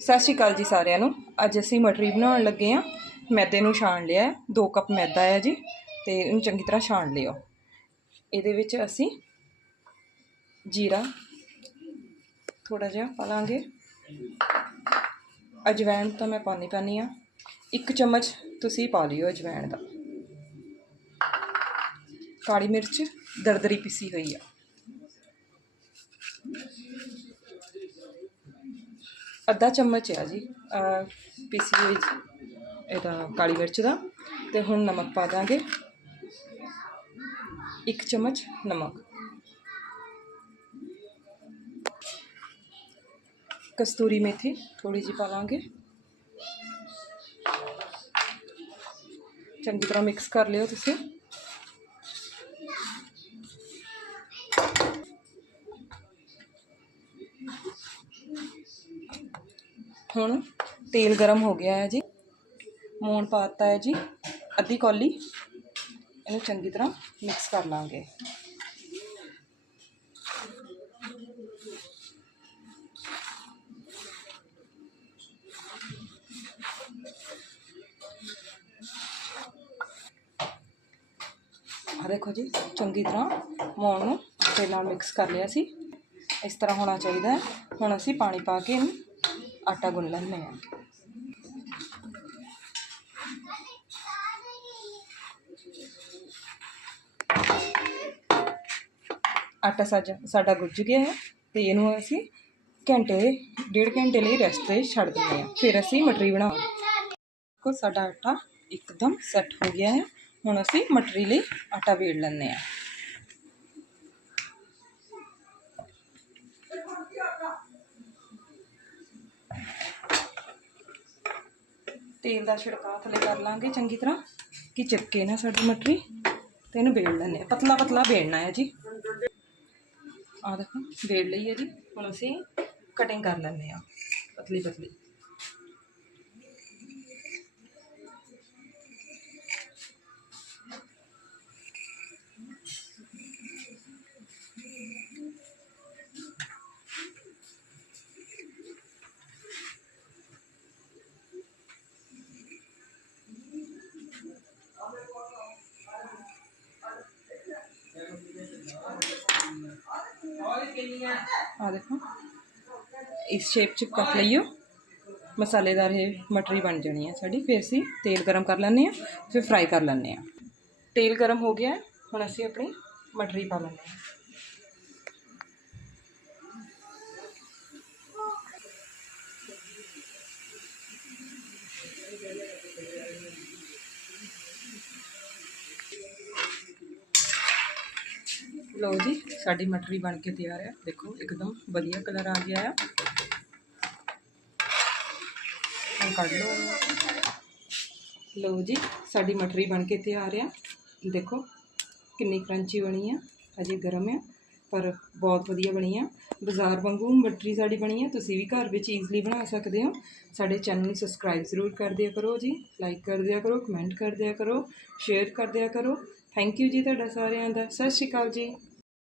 ਸਤਿ ਸ਼੍ਰੀ ਅਕਾਲ ਜੀ ਸਾਰਿਆਂ ਨੂੰ। ਅੱਜ ਅਸੀਂ ਮਟਰੀ ਬਣਾਉਣ ਲੱਗੇ ਆ ਮੈਦੇ ਨੂੰ ਛਾਣ ਲਿਆ ਹੈ। 2 ਕੱਪ ਮੈਦਾ ਹੈ ਜੀ, ਤੇ ਇਹਨੂੰ ਚੰਗੀ ਤਰ੍ਹਾਂ ਛਾਣ ਲਿਓ। ਇਹਦੇ ਵਿੱਚ ਅਸੀਂ ਜੀਰਾ ਥੋੜਾ ਜਿਹਾ ਪਾ ਲਾਂਗੇ ਅਜਵਾਇਣ ਤਾਂ ਮੈਂ ਪਾਣੀ ਪਾਣੀ ਆ ਇੱਕ ਚਮਚ ਤੁਸੀਂ ਪਾ ਲਿਓ ਅਜਵਾਇਣ ਦਾ। ਕਾਲੀ ਮਿਰਚ ਦਰਦਰੀ ਪੀਸੀ ਹੋਈ ਆ। ਅੱਧਾ ਚਮਚ ਆ ਜੀ, ਅਹ, ਪੀਸੀ ਹੋਈ ਇਹਦਾ ਕਾਲੀ ਮਿਰਚ ਦਾ। ਤੇ ਹੁਣ ਨਮਕ ਪਾ ਦਾਂਗੇ। ਇੱਕ ਚਮਚ ਨਮਕ। ਕਸਤੂਰੀ ਮੇਥੀ ਥੋੜੀ ਜਿਹੀ ਪਾ ਲਾਂਗੇ। ਚੰਗੀ ਤਰ੍ਹਾਂ ਮਿਕਸ ਕਰ ਲਿਓ ਤੁਸੀਂ। ਹੁਣ ਤੇਲ ਗਰਮ ਹੋ ਗਿਆ ਹੈ ਜੀ। ਮੂਣ ਪਾਤਾ ਹੈ ਜੀ। ਅੱਧੀ ਕੌਲੀ। ਇਹਨੂੰ ਚੰਗੀ ਤਰ੍ਹਾਂ ਮਿਕਸ ਕਰ ਲਾਂਗੇ। ਦੇਖੋ ਜੀ, ਚੰਗੀ ਤਰ੍ਹਾਂ ਮੂਣ ਨੂੰ ਤੇਲ ਨਾਲ ਮਿਕਸ ਕਰ ਲਿਆ ਸੀ। ਇਸ ਤਰ੍ਹਾਂ ਹੋਣਾ ਚਾਹੀਦਾ ਹੈ। ਹੁਣ ਅਸੀਂ ਪਾਣੀ ਪਾ ਕੇ ਇਹਨੂੰ ਆਟਾ ਗੁੰਨ ਲੈਂਦੇ ਹਾਂ। ਆਟਾ ਸਾਜਾ, ਸਾਡਾ ਗੁੱਝ ਗਿਆ ਹੈ ਤੇ ਇਹਨੂੰ ਅਸੀਂ ਘੰਟੇ, ਡੇਢ ਘੰਟੇ ਲਈ ਰੈਸਟ ਤੇ ਛੱਡ ਦਿੰਦੇ ਹਾਂ। ਫਿਰ ਅਸੀਂ ਮਟਰੀ ਬਣਾਵਾਂਗੇ ਕੋ ਸਾਡਾ ਆਟਾ ਇੱਕਦਮ ਸੈੱਟ ਹੋ ਗਿਆ ਹੈ। ਹੁਣ ਅਸੀਂ ਮਟਰੀ ਲਈ ਆਟਾ ਵੇੜ ਲੈਂਦੇ ਹਾਂ। ਤੇਲ ਦਾ ਛਿੜਕਾਅ ਥੱਲੇ ਕਰ ਲਾਂਗੇ ਚੰਗੀ ਤਰ੍ਹਾਂ, ਕਿ ਚਿਪਕੇ ਨਾ ਸਾਡੀ ਮਟਰੀ ਤੇ ਇਹਨੂੰ ਵੇਲ ਲੈਂਦੇ ਆ ਪਤਲਾ ਪਤਲਾ ਵੇਲਣਾ ਹੈ ਜੀ। ਆ ਦੇਖੋ, ਵੇਲ ਲਈ ਹੈ ਜੀ। ਹੁਣ ਅਸੀਂ ਕਟਿੰਗ ਕਰ ਲੈਂਦੇ ਆ ਪਤਲੀ ਪਤਲੀ। ਆ ਦੇਖੋ। ਇਸ ਸ਼ੇਪ ਚ ਕੱਟ ਲਈਓ। ਮਸਾਲੇਦਾਰ ਇਹ ਮਟਰੀ ਬਣ ਜਾਣੀ ਹੈ ਸਾਡੀ। ਫਿਰ ਅਸੀਂ ਤੇਲ ਗਰਮ ਕਰ ਲੈਂਦੇ ਆ ਫਿਰ ਫਰਾਈ ਕਰ ਲੈਂਦੇ ਆ ਤੇਲ ਗਰਮ ਹੋ ਗਿਆ ਹੁਣ ਅਸੀਂ ਆਪਣੀ ਮਟਰੀ ਪਾ ਲੈਂਦੇ ਆ ਲਓ ਜੀ, ਸਾਡੀ ਮਟਰੀ ਬਣ ਕੇ ਤਿਆਰ ਹੈ। ਦੇਖੋ, ਇੱਕਦਮ ਵਧੀਆ ਕਲਰ ਆ ਗਿਆ ਹੈ ਹੁਣ ਕੱਢ ਲਓ। ਲਓ ਜੀ, ਸਾਡੀ ਮਟਰੀ ਬਣ ਕੇ ਤਿਆਰ ਆ। ਦੇਖੋ, ਕਿੰਨੀ ਕਰੰਚੀ ਬਣੀ ਆ। ਅਜੇ ਗਰਮ ਆ, ਪਰ ਬਹੁਤ ਵਧੀਆ ਬਣੀ ਆ। ਬਾਜ਼ਾਰ ਵਾਂਗੂ ਮਟਰੀ ਸਾਡੀ ਬਣੀ ਆ। ਤੁਸੀਂ ਵੀ ਘਰ ਵਿੱਚ ਈਜ਼ਲੀ ਬਣਾ ਸਕਦੇ ਹੋ। ਸਾਡੇ ਚੈਨਲ ਨੂੰ ਸਬਸਕ੍ਰਾਈਬ ਜ਼ਰੂਰ ਕਰ ਦਿਆ ਕਰੋ ਜੀ। ਲਾਈਕ ਕਰ ਦਿਆ ਕਰੋ ਕਮੈਂਟ ਕਰ ਦਿਆ ਕਰੋ ਸ਼ੇਅਰ ਕਰ ਦਿਆ ਕਰੋ। ਥੈਂਕ ਯੂ ਜੀ ਤੁਹਾਡਾ ਸਾਰਿਆਂ ਦਾ। ਸਤਿ ਸ਼੍ਰੀ ਅਕਾਲ ਜੀ।